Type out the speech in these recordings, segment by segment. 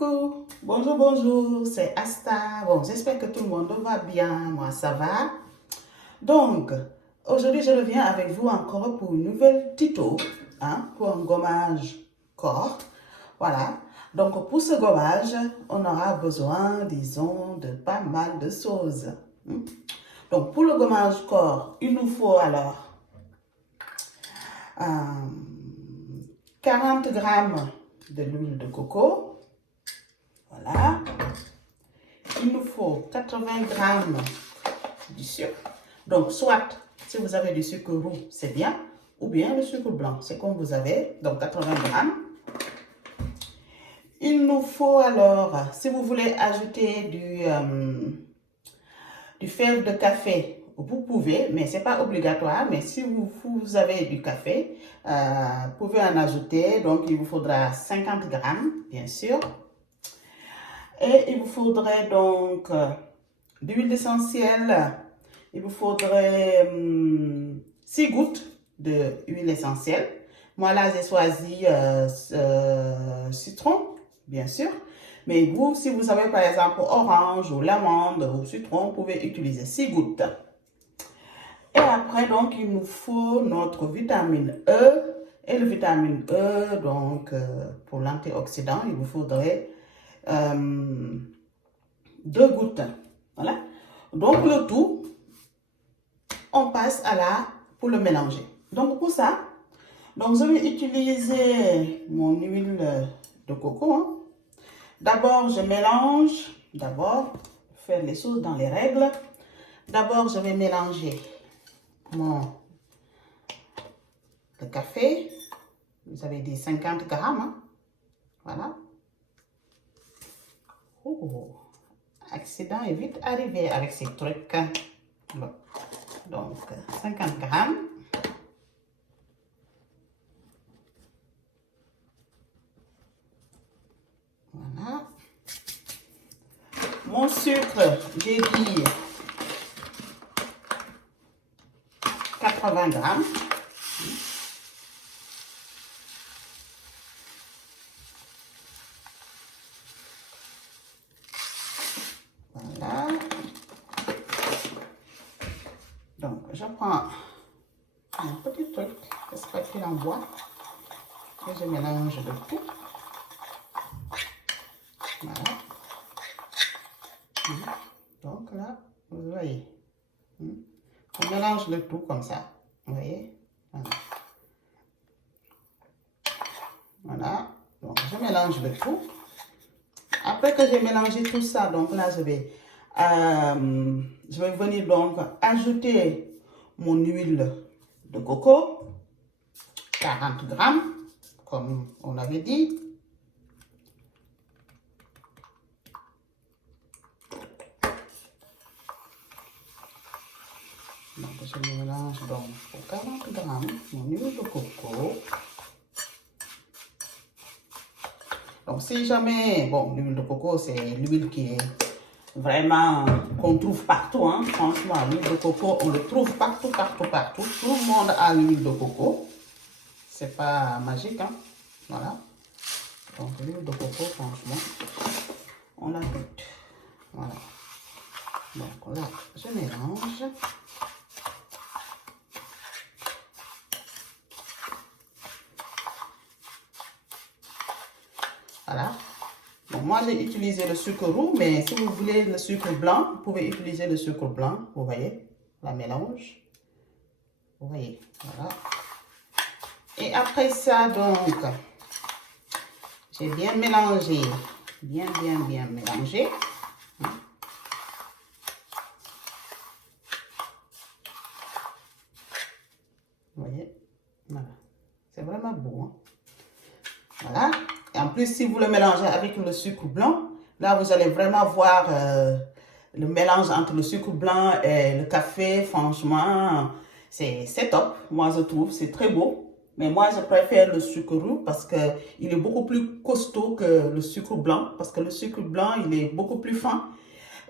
Coucou, bonjour, bonjour, c'est Asta. Bon, j'espère que tout le monde va bien, moi ça va. Donc, aujourd'hui je reviens avec vous encore pour une nouvelle tuto, pour un gommage corps. Voilà, donc pour ce gommage, on aura besoin, disons, de pas mal de choses. Donc pour le gommage corps, il nous faut alors 40 grammes de l'huile de coco. Voilà. Il nous faut 80 grammes du sucre. Donc, soit, si vous avez du sucre roux, c'est bien. Ou bien le sucre blanc, c'est comme vous avez. Donc, 80 grammes. Il nous faut alors, si vous voulez ajouter du fève de café, vous pouvez, mais ce n'est pas obligatoire. Mais si vous avez du café, vous pouvez en ajouter. Donc, il vous faudra 50 grammes, bien sûr. Et il vous faudrait donc d'huile essentielle. Il vous faudrait 6 gouttes d'huile essentielle. Moi là, j'ai choisi citron, bien sûr. Mais vous, si vous avez par exemple orange ou l'amande ou citron, vous pouvez utiliser 6 gouttes. Et après, donc, il nous faut notre vitamine E. Et le vitamine E, donc, pour l'antioxydant, il vous faudrait 2 gouttes. Voilà. Donc, le tout, on passe pour le mélanger. Donc, pour ça, donc, je vais utiliser mon huile de coco. D'abord, je mélange. D'abord, faire les choses dans les règles. D'abord, je vais mélanger le café. Vous avez dit 50 grammes. Voilà. Accident est vite arrivé avec ces trucs. Bon. Donc, 50 grammes. Voilà. Mon sucre, j'ai dit 80 grammes. Voilà. Donc, je prends un petit truc, de spatule en bois, et je mélange le tout. Voilà. Donc là, vous voyez, on mélange le tout comme ça. Vous voyez, voilà. Voilà. Donc, je mélange le tout. Après que j'ai mélangé tout ça, donc là, je vais venir donc ajouter mon huile de coco, 40 grammes, comme on avait dit. Donc, je mélange donc pour 40 grammes mon huile de coco. Donc, si jamais, bon, l'huile de coco, c'est l'huile qui est vraiment, qu'on trouve partout, hein. Franchement, l'huile de coco, on le trouve partout, partout, partout. Tout le monde a l'huile de coco. C'est pas magique, hein. Voilà. Donc, l'huile de coco, franchement, on la toute. Voilà. Donc, là, je mélange. Voilà. Bon, moi, j'ai utilisé le sucre roux, mais si vous voulez le sucre blanc, vous pouvez utiliser le sucre blanc. Vous voyez, la mélange. Vous voyez, voilà. Et après ça, donc, j'ai bien mélangé. Bien mélangé. Vous voyez, voilà. C'est vraiment beau, hein? Voilà. Et en plus, si vous le mélangez avec le sucre blanc, là, vous allez vraiment voir le mélange entre le sucre blanc et le café. Franchement, c'est top. Moi, je trouve, c'est très beau. Mais moi, je préfère le sucre roux parce qu'il est beaucoup plus costaud que le sucre blanc. Parce que le sucre blanc, il est beaucoup plus fin.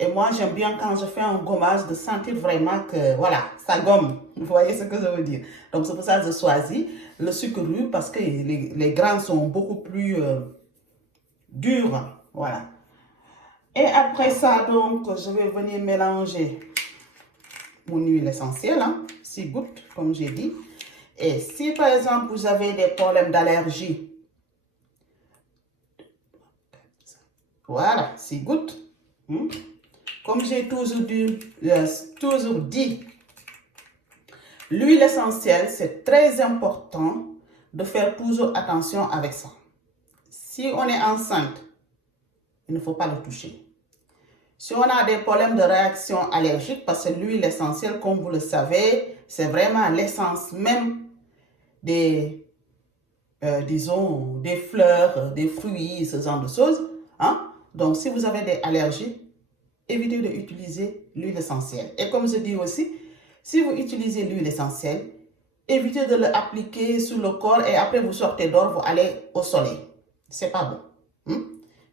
Et moi, j'aime bien quand je fais un gommage de sentir vraiment que, voilà, ça gomme. Vous voyez ce que je veux dire? Donc, c'est pour ça que je choisis le sucre roux parce que les grains sont beaucoup plus durs. Voilà. Et après ça, donc, je vais venir mélanger mon huile essentielle, hein, 6 gouttes, comme j'ai dit. Et si, par exemple, vous avez des problèmes d'allergie, voilà, 6 gouttes. Comme j'ai toujours dit, l'huile essentielle, c'est très important de faire toujours attention avec ça. Si on est enceinte, il ne faut pas le toucher. Si on a des problèmes de réaction allergique, parce que l'huile essentielle, comme vous le savez, c'est vraiment l'essence même des, disons, des fleurs, des fruits, ce genre de choses. Hein? Donc, si vous avez des allergies, évitez d'utiliser l'huile essentielle. Et comme je dis aussi, si vous utilisez l'huile essentielle, évitez de l'appliquer sur le corps et après vous sortez dehors, vous allez au soleil. C'est pas bon.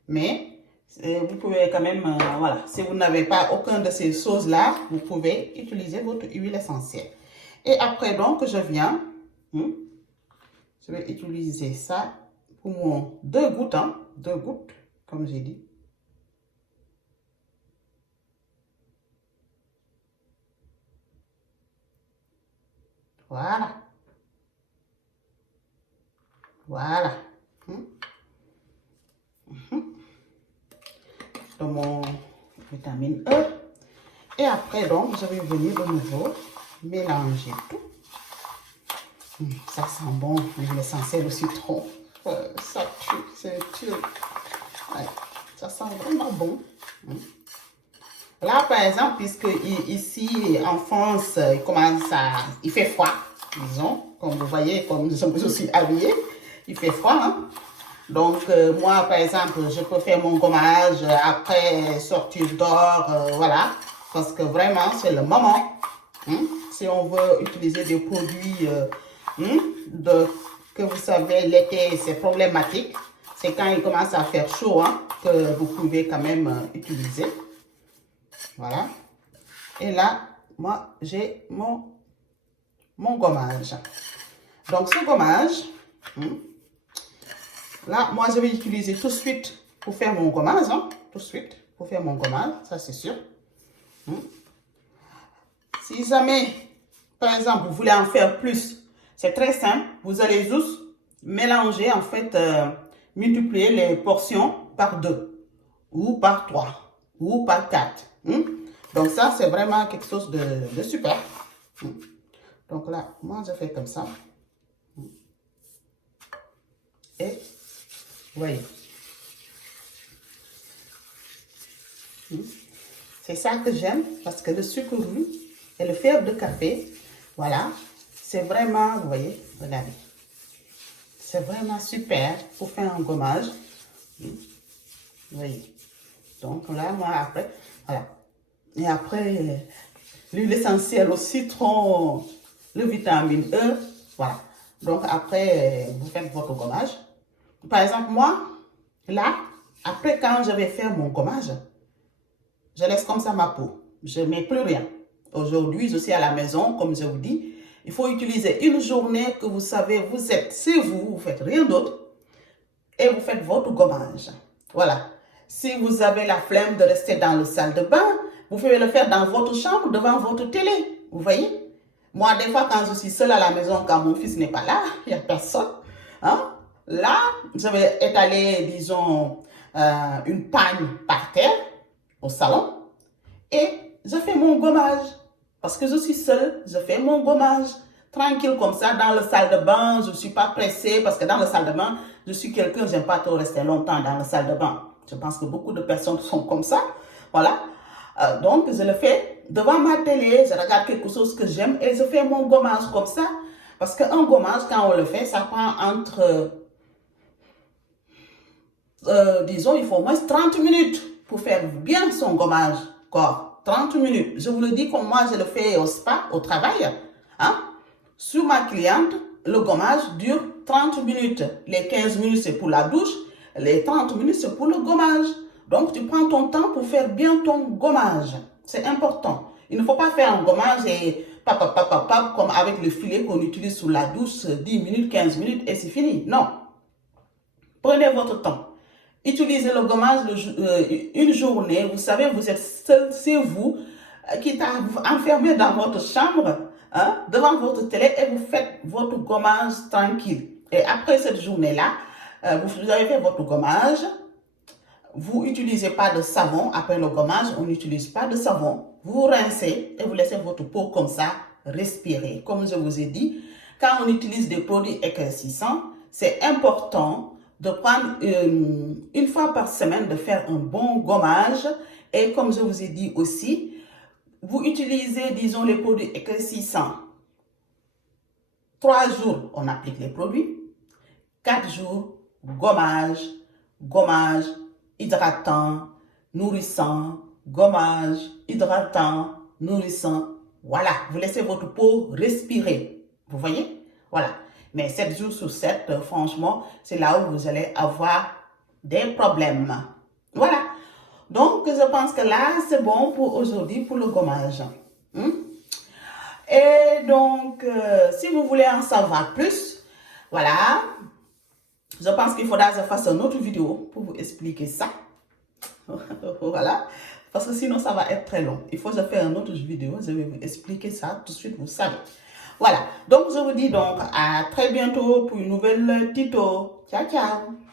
Mais vous pouvez quand même, voilà, si vous n'avez pas aucun de ces choses-là, vous pouvez utiliser votre huile essentielle. Et après, donc, je viens, je vais utiliser ça pour mon 2 gouttes, 2 gouttes, comme j'ai dit. Voilà. Voilà. De mon vitamine E. Et après, donc, je vais venir de nouveau mélanger tout. Ça sent bon, l'huile essentielle au citron. Ça tue, c'est tue. Ouais, ça sent vraiment bon. Là, par exemple, puisque ici, en France, il fait froid, disons, comme vous voyez, comme je suis habillée, il fait froid, hein? Donc, moi, par exemple, je peux faire mon gommage après sortir dehors, voilà, parce que vraiment, c'est le moment. Si on veut utiliser des produits que vous savez, l'été, c'est problématique. C'est quand il commence à faire chaud que vous pouvez quand même utiliser. Voilà. Et là, moi, j'ai mon gommage. Donc, ce gommage, là, moi, je vais utiliser tout de suite pour faire mon gommage. Tout de suite pour faire mon gommage, ça c'est sûr. Si jamais, par exemple, vous voulez en faire plus, c'est très simple. Vous allez juste mélanger, en fait, multiplier les portions par 2 ou par 3 ou par 4. Donc ça, c'est vraiment quelque chose de super. Donc là, moi, je fais comme ça. Et, vous voyez. C'est ça que j'aime, parce que le sucre roux et le fer de café, voilà, c'est vraiment, vous voyez, regardez. C'est vraiment super pour faire un gommage. Vous voyez. Donc là, moi, après, voilà. Et après, l'huile essentielle au citron, le vitamine E, voilà. Donc après, vous faites votre gommage. Par exemple, moi, là, après quand je vais faire mon gommage, je laisse comme ça ma peau. Je ne mets plus rien. Aujourd'hui, je suis à la maison, comme je vous dis. Il faut utiliser une journée que vous savez, vous êtes chez vous, vous ne faites rien d'autre. Et vous faites votre gommage. Voilà. Si vous avez la flemme de rester dans la salle de bain, vous pouvez le faire dans votre chambre, devant votre télé. Vous voyez? Moi, des fois, quand je suis seule à la maison, quand mon fils n'est pas là, il n'y a personne. Là, je vais étaler, disons, une pagne par terre au salon et je fais mon gommage. Parce que je suis seule, je fais mon gommage. Tranquille comme ça, dans la salle de bain, je ne suis pas pressée parce que dans la salle de bain, je suis quelqu'un, j'aime pas trop rester longtemps dans la salle de bain. Je pense que beaucoup de personnes sont comme ça. Voilà. Donc, je le fais devant ma télé, je regarde quelque chose que j'aime et je fais mon gommage comme ça. Parce qu'un gommage, quand on le fait, ça prend entre, disons, il faut au moins 30 minutes pour faire bien son gommage corps. 30 minutes. Je vous le dis comme moi, je le fais au spa, au travail. Sur ma cliente, le gommage dure 30 minutes. Les 15 minutes, c'est pour la douche. Les 30 minutes, c'est pour le gommage. Donc, tu prends ton temps pour faire bien ton gommage. C'est important. Il ne faut pas faire un gommage et comme avec le filet qu'on utilise sous la douche, 10 minutes, 15 minutes et c'est fini. Non. Prenez votre temps. Utilisez le gommage une journée. Vous savez, vous êtes seul, c'est vous qui êtes enfermé dans votre chambre, hein, devant votre télé et vous faites votre gommage tranquille. Et après cette journée-là, vous avez fait votre gommage. Vous n'utilisez pas de savon. Après le gommage, on n'utilise pas de savon. Vous rincez et vous laissez votre peau comme ça respirer. Comme je vous ai dit, quand on utilise des produits éclaircissants, c'est important de prendre une fois par semaine, de faire un bon gommage. Et comme je vous ai dit aussi, vous utilisez, disons, les produits éclaircissants. 3 jours, on applique les produits. 4 jours, gommage, gommage, hydratant, nourrissant, gommage, hydratant, nourrissant. Voilà, vous laissez votre peau respirer. Vous voyez? Voilà. Mais 7 jours sur 7, franchement, c'est là où vous allez avoir des problèmes. Voilà. Donc, je pense que là, c'est bon pour aujourd'hui, pour le gommage. Et donc, si vous voulez en savoir plus, voilà, je pense qu'il faudra que je fasse une autre vidéo pour vous expliquer ça. Voilà, parce que sinon ça va être très long. Il faut que je fasse une autre vidéo, je vais vous expliquer ça tout de suite, vous savez. Voilà, donc je vous dis donc à très bientôt pour une nouvelle tuto. Ciao, ciao.